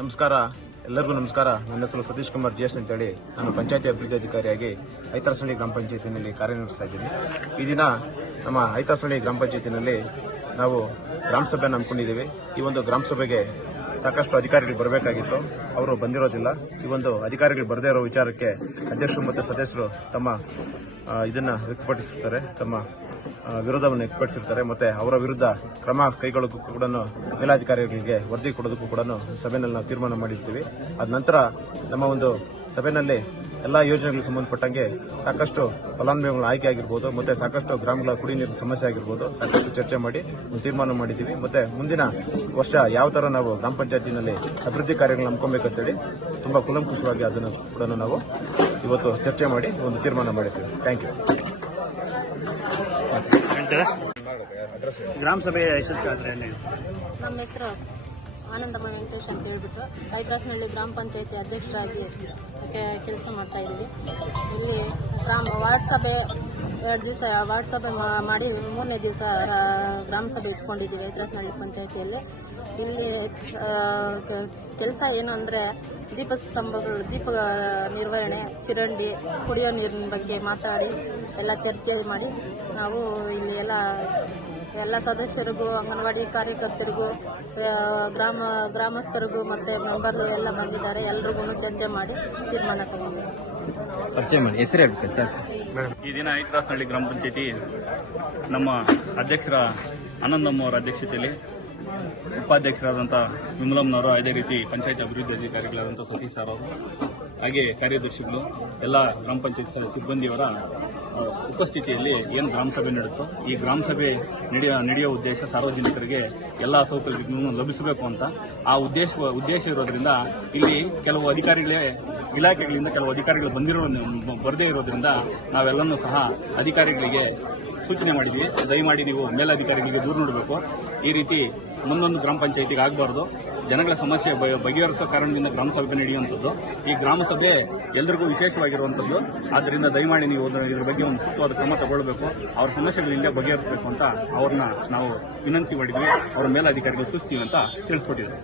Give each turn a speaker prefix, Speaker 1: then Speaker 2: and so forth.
Speaker 1: ನಮಸ್ಕಾರ. ಎಲ್ಲರಿಗೂ ನಮಸ್ಕಾರ. ನನ್ನ ಹೆಸರು ಸತೀಶ್ ಕುಮಾರ್ ಜಿ ಎಸ್ ಅಂತೇಳಿ. ನಾನು ಪಂಚಾಯತಿ ಅಭಿವೃದ್ಧಿ ಅಧಿಕಾರಿಯಾಗಿ ಐತರಸಳ್ಳಿ ಗ್ರಾಮ ಪಂಚಾಯತಿನಲ್ಲಿ ಕಾರ್ಯನಿರ್ವಹಿಸ್ತಾ ಇದ್ದೀನಿ. ಈ ದಿನ ನಮ್ಮ ಐತರಸಳ್ಳಿ ಗ್ರಾಮ ಪಂಚಾಯತಿನಲ್ಲಿ ನಾವು ಗ್ರಾಮ ಸಭೆಯನ್ನು ಹಮ್ಮಿಕೊಂಡಿದ್ದೀವಿ. ಈ ಒಂದು ಗ್ರಾಮ ಸಭೆಗೆ ಸಾಕಷ್ಟು ಅಧಿಕಾರಿಗಳು ಬರಬೇಕಾಗಿತ್ತು. ಅವರು ಬಂದಿರೋದಿಲ್ಲ. ಈ ಒಂದು ಅಧಿಕಾರಿಗಳು ಬರದೇ ಇರೋ ವಿಚಾರಕ್ಕೆ ಅಧ್ಯಕ್ಷರು ಮತ್ತು ಸದಸ್ಯರು ತಮ್ಮ ಇದನ್ನು ವ್ಯಕ್ತಪಡಿಸುತ್ತಾರೆ. ತಮ್ಮ ವಿರೋಧವನ್ನು ವ್ಯಕ್ತಪಡಿಸಿರ್ತಾರೆ ಮತ್ತೆ ಅವರ ವಿರುದ್ಧ ಕ್ರಮ ಕೈಗೊಳ್ಳೋಕ್ಕೂ ಕೂಡ ಮೇಲಾಧಿಕಾರಿಗಳಿಗೆ ವರದಿ ಕೊಡೋದಕ್ಕೂ ಕೂಡ ಸಭೆಯಲ್ಲಿ ನಾವು ತೀರ್ಮಾನ ಮಾಡಿರ್ತೀವಿ ಅದ ನಂತರ ನಮ್ಮ ಒಂದು ಸಭೆಯಲ್ಲಿ ಎಲ್ಲ ಯೋಜನೆಗಳಿಗೆ ಸಂಬಂಧಪಟ್ಟಂಗೆ ಸಾಕಷ್ಟು ಫಲಾನುಭವಿಗಳ ಆಯ್ಕೆ ಆಗಿರ್ಬೋದು, ಮತ್ತೆ ಸಾಕಷ್ಟು ಗ್ರಾಮಗಳ ಕುಡಿ ನೀರಿನ ಸಮಸ್ಯೆ ಆಗಿರ್ಬೋದು, ಸಾಕಷ್ಟು ಚರ್ಚೆ ಮಾಡಿ ತೀರ್ಮಾನ ಮಾಡಿದ್ದೀವಿ. ಮತ್ತೆ ಮುಂದಿನ ವರ್ಷ ಯಾವ ಥರ ನಾವು ಗ್ರಾಮ ಪಂಚಾಯತಿನಲ್ಲಿ ಅಭಿವೃದ್ಧಿ ಕಾರ್ಯಗಳನ್ನ ಹಮ್ಮಿಕೊಬೇಕಂತೇಳಿ ತುಂಬ ಕುಲಂಕುಷವಾಗಿ ಅದನ್ನು ಕೂಡ ನಾವು ಇವತ್ತು ಚರ್ಚೆ ಮಾಡಿ ಒಂದು ತೀರ್ಮಾನ ಮಾಡಿದ್ದೀವಿ. ಥ್ಯಾಂಕ್ ಯು
Speaker 2: ಹೇಳ್ತೀರಾ? ಗ್ರಾಮ ಸಭೆ ಯಶಸ್ವಿ
Speaker 3: ನಮ್ಮ ಹೆಸರು ಆನಂದಮ್ಮ ವೆಂಕಟೇಶ್ ಅಂತ ಹೇಳ್ಬಿಟ್ಟು ರೈತಾಸ್ನಹಳ್ಳಿ ಗ್ರಾಮ ಪಂಚಾಯತಿ ಅಧ್ಯಕ್ಷರಾಗಿ ಕೆಲಸ ಮಾಡ್ತಾ ಇದ್ದೀವಿ. ಇಲ್ಲಿ ಗ್ರಾಮ ವಾರ್ಡ್ ಸಭೆ, ಎರಡು ದಿವಸ ವಾರ್ಡ್ ಸಭೆ ಮಾಡಿ ಮೂರನೇ ದಿವಸ ಗ್ರಾಮ ಸಭೆ ಇಟ್ಕೊಂಡಿದ್ದೀವಿ ರೈತಾಸ್ನಹಳ್ಳಿ ಪಂಚಾಯತಿಯಲ್ಲಿ. ಇಲ್ಲಿ ಕೆಲಸ ಏನು ಅಂದರೆ ದೀಪ ಸ್ತಂಭಗಳು ದೀಪ ನಿರ್ವಹಣೆ ಚಿರಂಡಿ ಕುಡಿಯೋ ನೀರಿನ ಬಗ್ಗೆ ಮಾತಾಡಿ ಎಲ್ಲ ಚರ್ಚೆ ಮಾಡಿ ನಾವು ಇಲ್ಲಿ ಎಲ್ಲ ಎಲ್ಲ ಸದಸ್ಯರಿಗೂ ಅಂಗನವಾಡಿ ಕಾರ್ಯಕರ್ತರಿಗೂ ಗ್ರಾಮ ಗ್ರಾಮಸ್ಥರಿಗೂ ಮತ್ತು ಮೆಂಬರ್ ಎಲ್ಲ ಬಂದಿದ್ದಾರೆ ಎಲ್ರಿಗೂ ಚರ್ಚೆ ಮಾಡಿ ತೀರ್ಮಾನ ತಗೊಂಡಿದ್ದೀವಿ
Speaker 4: ಪರಿಚಯ ಮಾಡಿ. ಹೆಸರು ಹೇಳ್ಬೇಕು ಸರ್?
Speaker 2: ಈ ದಿನ ಐಕ್ರಾಸ್ನಹಳ್ಳಿ ಗ್ರಾಮ ಪಂಚಾಯತಿ ನಮ್ಮ ಅಧ್ಯಕ್ಷರ ಆನಂದಮ್ಮ ಅವರ ಅಧ್ಯಕ್ಷತೆಯಲ್ಲಿ ಉಪಾಧ್ಯಕ್ಷರಾದಂಥ ವಿಮಲಮ್ನವರು ಅದೇ ರೀತಿ ಪಂಚಾಯತ್ ಅಭಿವೃದ್ಧಿ ಅಧಿಕಾರಿಗಳಾದಂಥ ಸತೀಶ್ ಸರ್ ಅವರು, ಹಾಗೆ ಕಾರ್ಯದರ್ಶಿಗಳು, ಎಲ್ಲ ಗ್ರಾಮ ಪಂಚಾಯತ್ ಸಿಬ್ಬಂದಿಯವರ ಉಪಸ್ಥಿತಿಯಲ್ಲಿ ಏನು ಗ್ರಾಮ ಸಭೆ ನಡೆಯಿತು ಈ ಗ್ರಾಮ ಸಭೆ ನಡೆಯ, ನಡೆಯೋ ಉದ್ದೇಶ ಸಾರ್ವಜನಿಕರಿಗೆ ಎಲ್ಲ ಸೌಕರ್ಯಗಳನ್ನು ಲಭಿಸಬೇಕು ಅಂತ ಆ ಉದ್ದೇಶ ಉದ್ದೇಶ ಇರೋದ್ರಿಂದ ಇಲ್ಲಿ ಕೆಲವು ಅಧಿಕಾರಿಗಳೇ, ಇಲಾಖೆಗಳಿಂದ ಕೆಲವು ಅಧಿಕಾರಿಗಳು ಬಂದಿರೋ, ಬರದೇ ಇರೋದ್ರಿಂದ ನಾವೆಲ್ಲನೂ ಸಹ ಅಧಿಕಾರಿಗಳಿಗೆ ಸೂಚನೆ ಮಾಡಿದ್ವಿ. ದಯಮಾಡಿ ನೀವು ಮೇಲಾಧಿಕಾರಿಗಳಿಗೆ ದೂರು ನೋಡಬೇಕು. ಈ ರೀತಿ ಮುಂದೊಂದು ಗ್ರಾಮ ಪಂಚಾಯತಿಗೆ ಆಗಬಾರ್ದು. ಜನಗಳ ಸಮಸ್ಯೆ ಬಗೆಹರಿಸುವ ಬಗೆಹರಿಸೋ ಕಾರಣದಿಂದ ಗ್ರಾಮ ಸಭೆ ನಡೆಯುವಂಥದ್ದು. ಈ ಗ್ರಾಮ ಸಭೆ ಎಲ್ಲರಿಗೂ ವಿಶೇಷವಾಗಿರುವಂಥದ್ದು. ಆದ್ದರಿಂದ ದಯಮಾಡಿ ನೀವು ಇದರ ಇದ್ರ ಬಗ್ಗೆ ಒಂದು ಸೂಕ್ತವಾದ ಕ್ರಮ ತಗೊಳ್ಬೇಕು. ಅವ್ರ ಸಮಸ್ಯೆಗಳಿಂದ ಬಗೆಹರಿಸಬೇಕು ಅಂತ ಅವ್ರನ್ನ ನಾವು ವಿನಂತಿ ಮಾಡಿದ್ವಿ. ಅವರ ಮೇಲಾಧಿಕಾರಿಗಳು ಸೂಚಿಸ್ತೀವಿ ಅಂತ ತಿಳಿಸ್ಕೊಟ್ಟಿದ್ವಿ